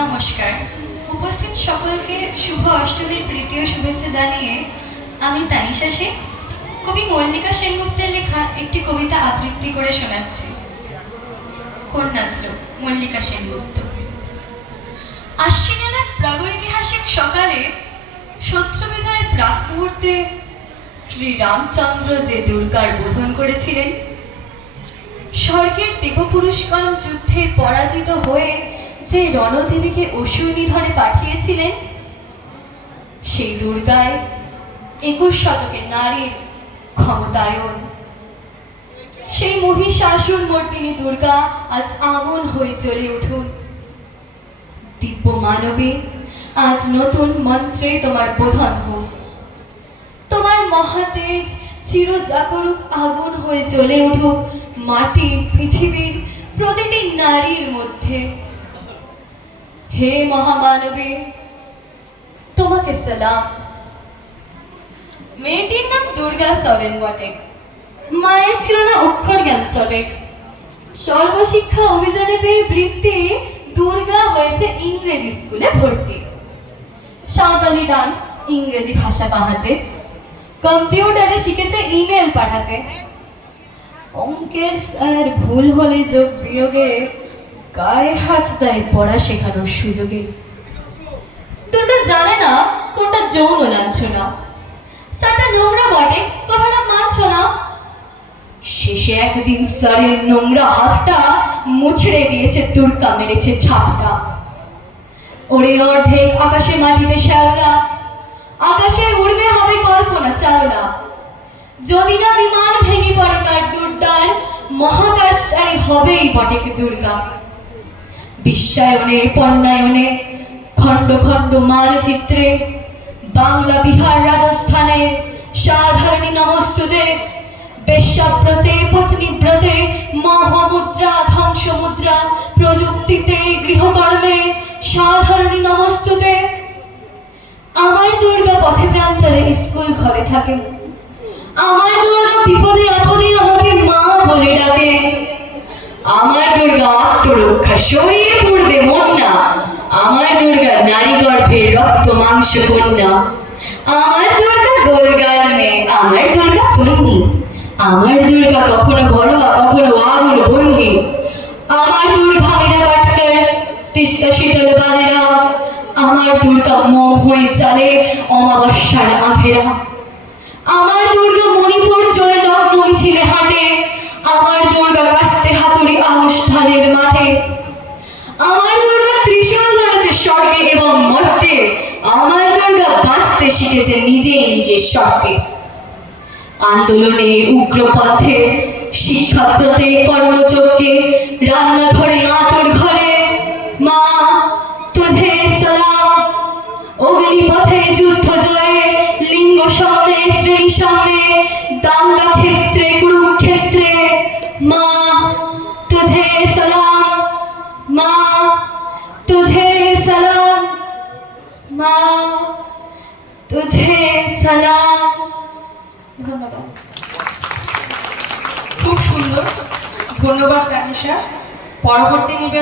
নমস্কার। উপস্থিত সকলকে শুভ অষ্টমীর প্রীতি ও শুভেচ্ছা জানিয়ে আমি তানিশা শেখ কবি মল্লিকা সেনগুপ্তের লেখা একটি কবিতা আবৃত্তি করে শোনাচ্ছি। কন্যাশ্রী মল্লিকা সেনগুপ্ত। আশ্বিনের এক প্রাগৈতিহাসিক সকালে শত্রু বিজয়ের প্রাক মুহূর্তে শ্রীরামচন্দ্র যে দুর্গার বোধন করেছিলেন, স্বর্গের দেবপুরুষগণ যুদ্ধে পরাজিত হয়ে যে রণদেবীকে অসুর নিধনে পাঠিয়েছিলেন, সেই দুর্গায় 21 শতকের নারীর ক্ষমতায়ন। সেই মহিষাসুর মর্দিনী দুর্গা আজ আমন হয়ে জ্বলে উঠুন। দিব্য মানবে আজ নতুন মন্ত্রে তোমার বোধন হোক। তোমার মহাতেজ চিরজাগরুক আগুন হয়ে জ্বলে উঠুক মাটি পৃথিবীর প্রতিটি নারীর মধ্যে। হে মহামানবী, তোমাকে সালাম। মেয়েটির নাম দুর্গা সরেন বটে। মায়ের ছিল না অক্ষর জ্ঞান সটেক। সর্বশিক্ষা অভিযানে পেয়ে বৃত্তি দুর্গা হয়েছে ইংরেজি স্কুলে ভর্তি। সাঁওতালি গান, ইংরেজি ভাষা পাহাতে, কম্পিউটারে শিখেছে ইমেল পাঠাতে। অঙ্কের স্যার ভুল হলে যোগ বিয়োগে গায়ে হাত দেয় পড়া শেখানোর সুযোগে। দুর্গা জানে না কোনটা যৌন লাঞ্ছনা। স্যারটা নোংরা বটে, কথাটা মানছ না। শেষে একদিন স্যারের নোংরা হাতটা মুছড়ে দিয়েছে দুর্গা, মেরেছে ঝাপটা। ওরে অর্ধেক আকাশে মাটিতে শ্যাওলা, আকাশে উড়বে হবে কল্পনা চাওলা। যদি না বিমান ভেঙে পড়ে তার দুর্দান, মহাকাশচারী হবেই বটে দুর্গা। বিশ্বায়নে পণ্যায়নে খণ্ড খণ্ড মানচিত্রে বাংলা বিহার রাজস্থানে সাধারণী নমস্তুতে। বেশ্যাব্রতে পত্নীব্রতে মহামুদ্রা ধ্বংসমুদ্রা প্রযুক্তিতে গৃহকর্মে সাধারণী নমস্তুতে। আমার দুর্গা পথে প্রান্তরে স্কুল ঘরে থাকে। আমার দুর্গা বিপদে আপদে আমাকে মা বলে ডাকে। আমার দুর্গা আত্মরক্ষা, শরীর পূর্বে মন না। আমার দুর্গা নারী গর্ভের রক্ত মাংস কন্যা। আমার দুর্গা গোলগাল মেয়ে, আমার দুর্গা তন্নি। আমার দুর্গা কখনো ঘরোয়া কখনো আগুন বন্ধি। আমার দুর্গা মীরা পাটকার, তিস্তা শীতল বাজেরা। আমার দুর্গা মোম হয়ে চালে অমাবস্যার আঁধেরা। আমার দুর্গা মণিপুর চলে লগ্ন মিছিলে হাঁটে। আমার দুর্গা কাস্তে হাতুড়ি আনুষ্ঠানের মাঠে। আমার দুর্গা ত্রিশূল ধরেছে স্বর্গে এবং মর্তে। আমার দুর্গা বাঁচতে শিখেছে নিজেই নিজের শর্তে। আন্দোলনে উগ্রপথে, শিক্ষাব্রতে কর্মচক্রে, রান্নাঘরে আঁতর ঘরে মা তুঝে সালাম। অগ্নিপথে যুদ্ধ জয়ে, লিঙ্গ সামনে শ্রেণী সামনে, দাঙ্গা ক্ষেত্রে কুরুক্ষেত্রে মা তুঝে সালাম। মা তুঝে সালাম, মা তুঝে সালাম। ধন্যবাদ। খুব সুন্দর, ধন্যবাদ তানিশা। পরবর্তী নিবেদন